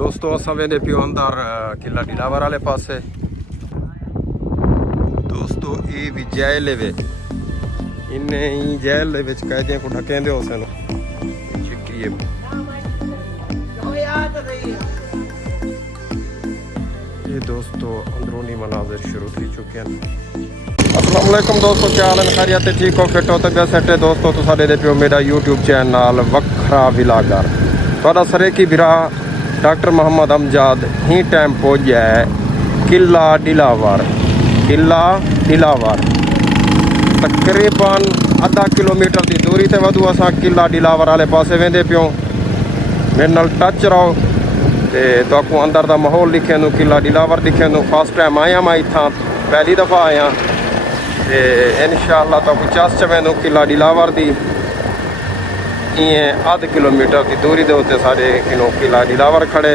दोस्तों असां वेंदे पियो अंदर किला दिलावर वाले पासे। दोस्तों ये भी जेल वे इन्हें ही जेल कैदियों को ढकेंदे हो सन चिट्टी ये दोस्तों अंदरूनी मनाजिर शुरू थी चुके हैं। अस्सलाम वालेकुम दोस्तों, क्या हाल है? खैरियत ठीक हो, फिट हो, तबियत सेट है? दोस्तों तो साडे दे पियो मेरा यूट्यूब चैनल वखरा विलागर थोड़ा सरे की बिरा डॉक्टर मोहम्मद अमजद ही टाइम पहुँच गया है किला दिलावर। तकरीबन आधा किलोमीटर की दूरी से वधू असां किला दिलावर वाले पासे वेंदे पियो। मेरे नाल टच रहो तो आपको अंदर का माहौल दिखे किला दिलावर दिखे। फर्स्ट टाइम आया मैं इतना पहली दफ़ा आया तो इंशाअल्लाह तो चस च मैं किला दिलावर की आध किलोमीटर की दूरी के उत्ते साढ़े किला दिलावर खड़े।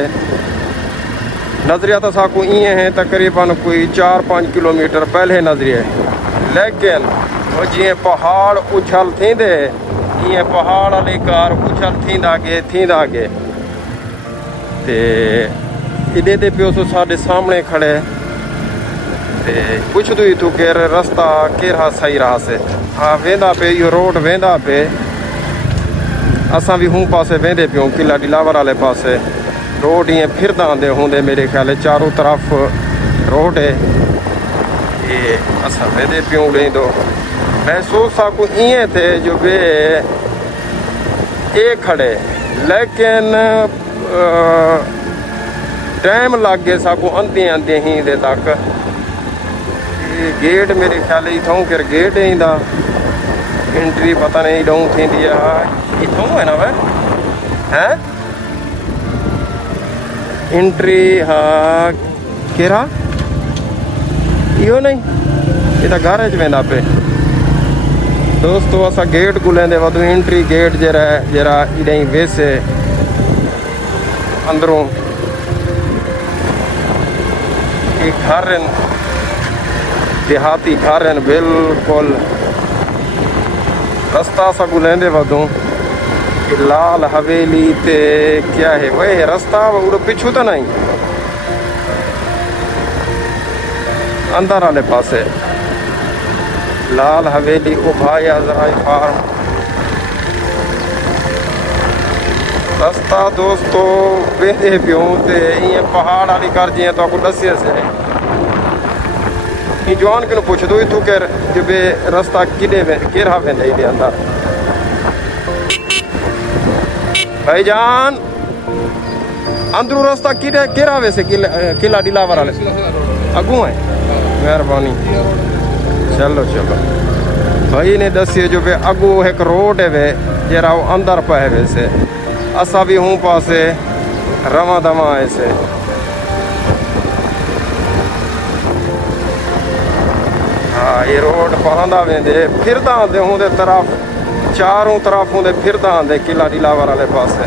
नजरिया तो साकू है तकरीबन कोई 4-5 किलोमीटर पहले नजरिए, लेकिन जी पहाड़ उछल थींदे पहाड़ वाली कार उछल थींदा गे ते इदे दे पियो सो साढ़े सामने खड़े ते पुछ दू तू केर रास्ता केरा सही रहा से। हाँ वेंदा पे यो रोड वेंदा पे असां भी हूँ पासे वेंदे पियो किला दिलावर वाले पासे। रोड ये फिरदा आंदे होंदे मेरे ख्याल चारों तरफ रोड है ये असां वेंदे पियो लेंदो। महसूस साकू इं थे जो बे ये खड़े, लेकिन टाइम लग गए साकू आंदे ही दे तक। ये गेट मेरे ख्याल इथों फिर गेट इंदा एंट्री पता नहीं डूं थी इथों है ना वह है एंट्री। हाँ केरा इहो नहीं ये तो घर च वेंदा पे। दोस्तों असा गेट को लेंदे वधू एंट्री गेट जरा इडई वैसे अंदरों घर देहाती घर बिल्कुल रास्ता सगू लेंदे वधू लाल हवेली ते क्या है वह रास्ता वो पिछू तो नहीं अंदर वाले पासे लाल हवेली उभाया जरा फार्म रास्ता। दोस्तों वेंदे पियो ते ये पहाड़ वाली कर जी तो आपको दसिए से जवान कि पुछ दो तू केर जो बे रास्ता किडे केरा वेंदे इदे अंदर। भाईजान अंदरू रास्ता किडे केरा वैसे किला दिलावर वाले अगू है? मेहरबानी चलो भाई ने दसिए जो बे अगू एक रोड है वे जरा वो अंदर पे है वैसे असा भी हूँ पासे रवा दवा ऐसे। हाँ ये रोड पहाड़ा वेंदे फिरदा आंदे होंदे तरफ चारों तरफ होंदे फिरदा आंदे किला दिलावर वाले पासे।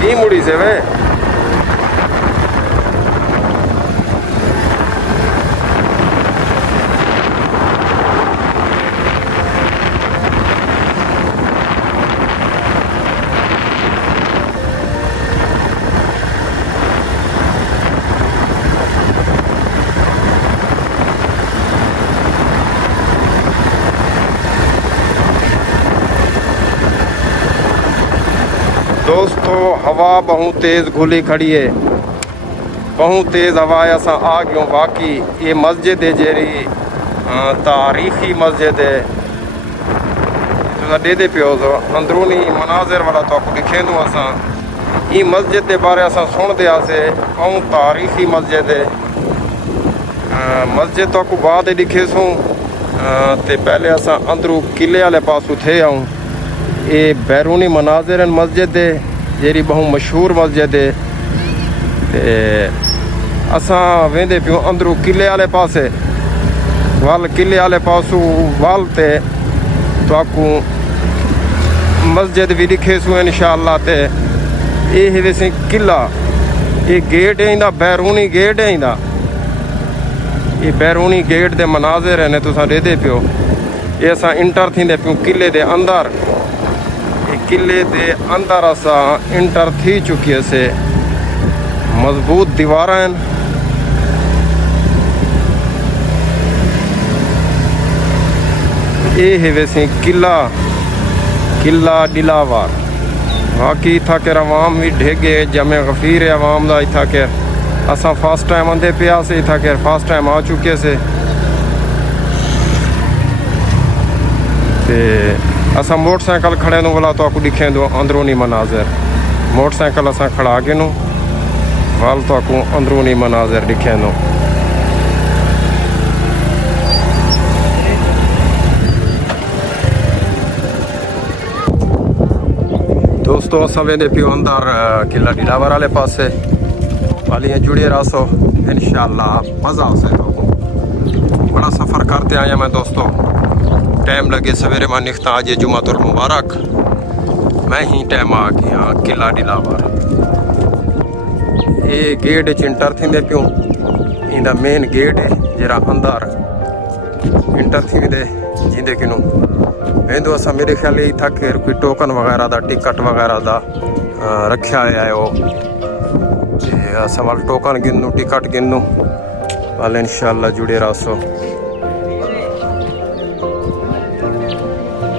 की मुड़ी से वे दोस्तों हवा बहुत तेज़ घुली खड़ी है, बहुत तेज़ हवा है। असा आ गयो बाकी ये मस्जिद है जेरी तारीखी मस्जिद है तो दे दे पियो तो अंदरूनी मनाजिर वाला तो आपको दिखेंदो। असा ये मस्जिद के बारे असा सुनते आसे बहुत तारीखी मस्जिद है। मस्जिद तो आपको बाद दिखे सूँ ते पहले असा अंदरू किले वाले पासू थे आऊँ। ये बैरूनी मनाजिर मस्जिद है जेरी बहुत मशहूर मस्जिद है ते असां वेंदे पियो अंदरू किले वाले पासे वल किले वाले पासू वल ते तो आपको मस्जिद भी दिखे सू इंशाअल्लाह। ते ये वैसे किला ये गेट है इंदा बैरूनी गेट है इंदा ये बैरूनी गेट दे मनाजिर ने तुसा दे पियो। ये असां इंटर थींदे पियूं किले दे अंदर। किले दे अंदर असां इंटर थी चुकियसीं। मजबूत दीवार आहिनि। ये है वैसे किला दिलावर। बाकी इत्था के अवाम भी ढेगे जमे गफीर है अवाम का। इत्था के असां फर्स्ट टाइम आंदे पिया से। इत्था के फर्स्ट टाइम आ चुके से। ते असां मोटरसाइकिल खड़े नु वाला तो आपको दिखे दो अंदरूनी मनाजर। मोटरसाइकिल असां खड़ा के नु वाल तो आपको अंदरूनी मनाजर दिखे नो। दोस्तों असां वेंदे पियो अंदर किला दिलावर वाले पासे। वालियां जुड़े रहो इंशाअल्लाह मज़ा आसे। तो बड़ा सफ़र करते आया मैं दोस्तों। टाइम लगे सवेरे मैं निकता आज जुमातुल मुबारक। मैं ही टाइम आ गया किला दिलावर। ये गेट इंटर थींदे पियो। इंदा मेन गेट है जरा अंदर इंटर थींदे जिंदे किनू वेंदो। असां मेरे ख्याल इत्था केर कोई टोकन वगैरह दा टिकट वगैरह दा रखा है वो। असां वाल टोकन गिनू टिकट गिनू वाले इंशाअल्लाह जुड़े रहो।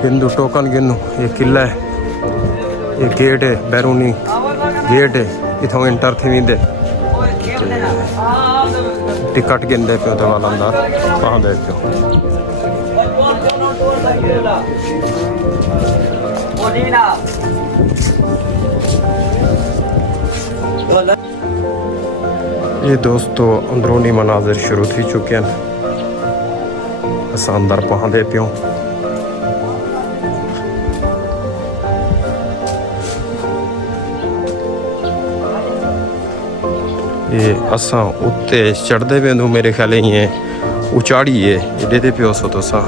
गिनू टोकन गिनू। ये किला है, ये गेट है, बैरूनी गेट है। इथों इंटर थी वेंदे टिकट गिनदे पियो तो वाल अंदर पांदे पियो। ये दोस्तों अंदरूनी मनाजिर शुरू थी चुके हैं। असां अंदर पहुंचते पियो। ये असां उत्ते चढ़ते वेंदो। मेरे ख्याल ये उचाड़ी है एडे पियो सो तो सा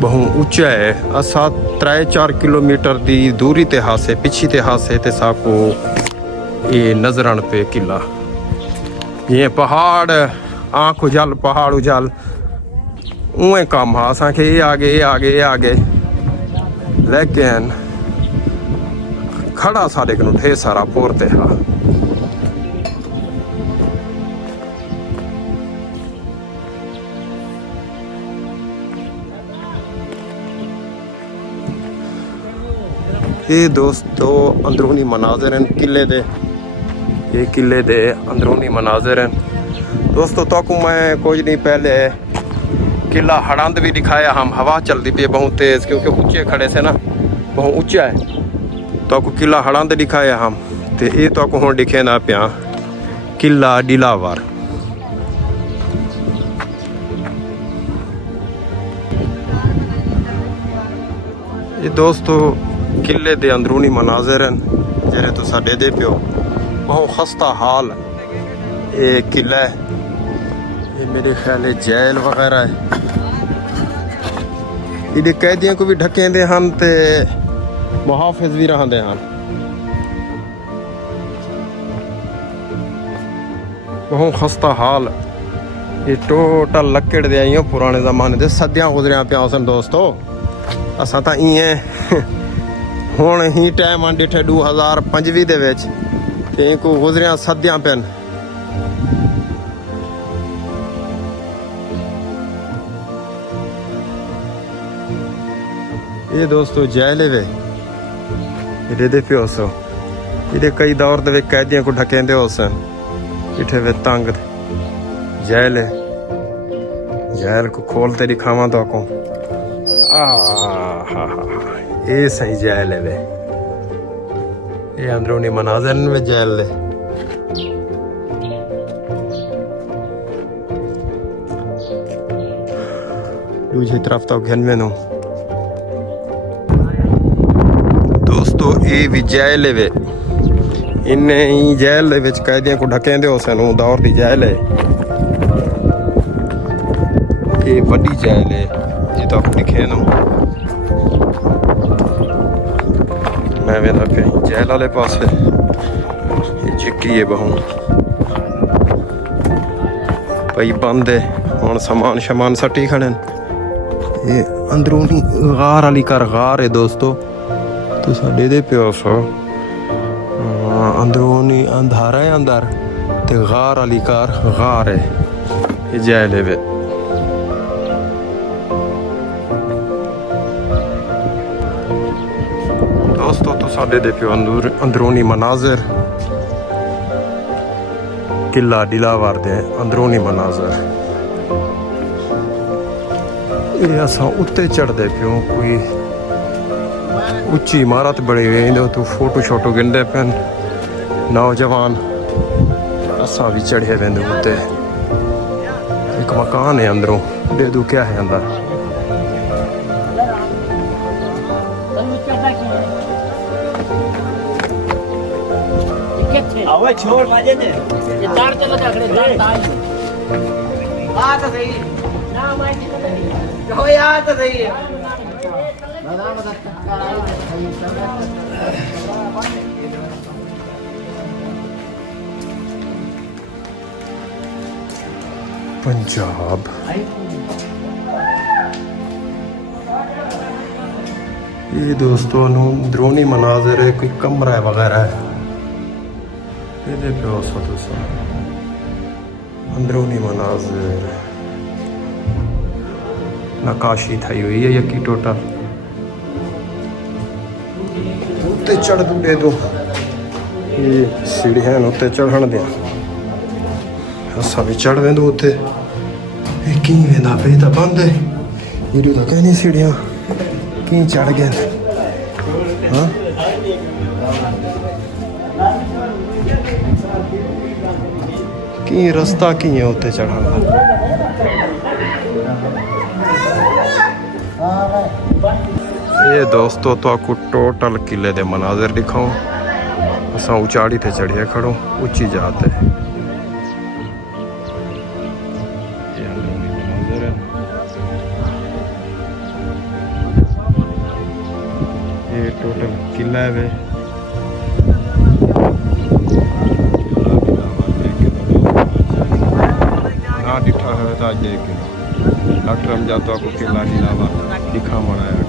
बहु ऊंचा है। असा 3-4 किलोमीटर की दूरी ते हासे पिछी ते हासे ते साको ये नजर आन पे किला। ये पहाड़ आँख उजल पहाड़ उजल उए कम हा। असा के ये आगे ये आगे ये आगे लेकिन खड़ा सारे को ढेर सारा पोरते हा। ये दोस्तों अंदरूनी मनाजिर हैं किले दे। ये किले दे अंदरूनी मनाजिर हैं दोस्तों। तो मैं कुछ नहीं पहले किला हड़ंद भी दिखाया। हम हवा चलती पी बहुत तेज़ क्योंकि ऊंचे खड़े से ना बहुत ऊंचा है। तो किला हड़ंद दिखाया हम। तो ये तो हूँ दिखे ना पिया किला दिलावर। ये दोस्तों किले दे अंदरूनी मनाजिर हैं जेरे तो साडे दे पियो। बहुत खस्ता हाल ये किला है। ये मेरे ख्याल है जेल वगैरह है। ये कैदियों को भी ढकेंदे हैं ते मुहाफिज भी रहंदे हैं। बहुत खस्ता हाल। ये टोटल लकड़ दे आइयो पुराने जमाने दे सदियां गुजरिया पिया सन दोस्तों। असां तां इएं हुण ही टाइम डिठे 2025 दे विच ते को गुजरिया सदियां पेन। ये दोस्तों जेल वे इधे दे पियो सो। इधे कई दौर दे कैदियों को ढकेंदे हो सन। इठे वे तंग जेल है। जेल को खोलते दिखावा तो को ये सही जेल है वे। ये अंदरूनी मनाजिर में जेल है। दूसरी तरफ तो घन में नो दोस्तों ये भी जेल है वे। इन्हें ही जेल दे विच कैदियों को ढकेंदे हो सन। दौर दी जेल है। ये बड़ी जेल है। ये तो दिखे नो मैं वेंदा कहीं जेल वाले पास चिक्की है बहु पई बंद है। हुण समान शमान सटी खड़े ये अंदरूनी गार वाली घर गार है दोस्तों तुसां दे पियो सो अंदरूनी अंधारा है अंदर ते गार वाली घर गार है ये जाए लेवे दोस्तों तुसां दे पियो अंदरूनी मनाजिर किला दिलावर दे अंदरूनी मनाजिर ये असां उत्ते चढ़दे पियो कोई उच्ची इमारत बनी हुई है तो फोटो शोटो गिनदे पिन नौजवान असां भी चढ़े वेंदे उत्ते एक मकान है अंदरों दे दू क्या है अंदर आवे छोड़ माजे दे ये तार चलो जाखड़े तार ताई आ तो सही ना माजे तो हो यार तो सही है पंजाब ये दोस्तों अंदरूनी मनाजिर है कोई कमरा वगैरह है ये पियो सो तुसां अंदरूनी मनाजिर नकाशी थी हुई है यकी टोटल उत्ते चढ़ दे दो ये सीढ़ियां उत्ते चढ़न दियां असां भी चढ़ वेंदो उत्ते की वेंदा पे तो बंद है ये तो कहनी सीढ़ियां की चढ़ गए हाँ की रास्ता की है उत्ते चढ़न दा ये दोस्तों तो आपको टोटल किले दे मनाजिर दिखाऊं असां उचाड़ी ते चढ़िए खड़ो ऊंची जात है ये अंदरूनी मनाजिर है ये टोटल किला है ना दिखा है तो आज देख डॉक्टर हम जातो आपको किला दिलावा दिखा मना है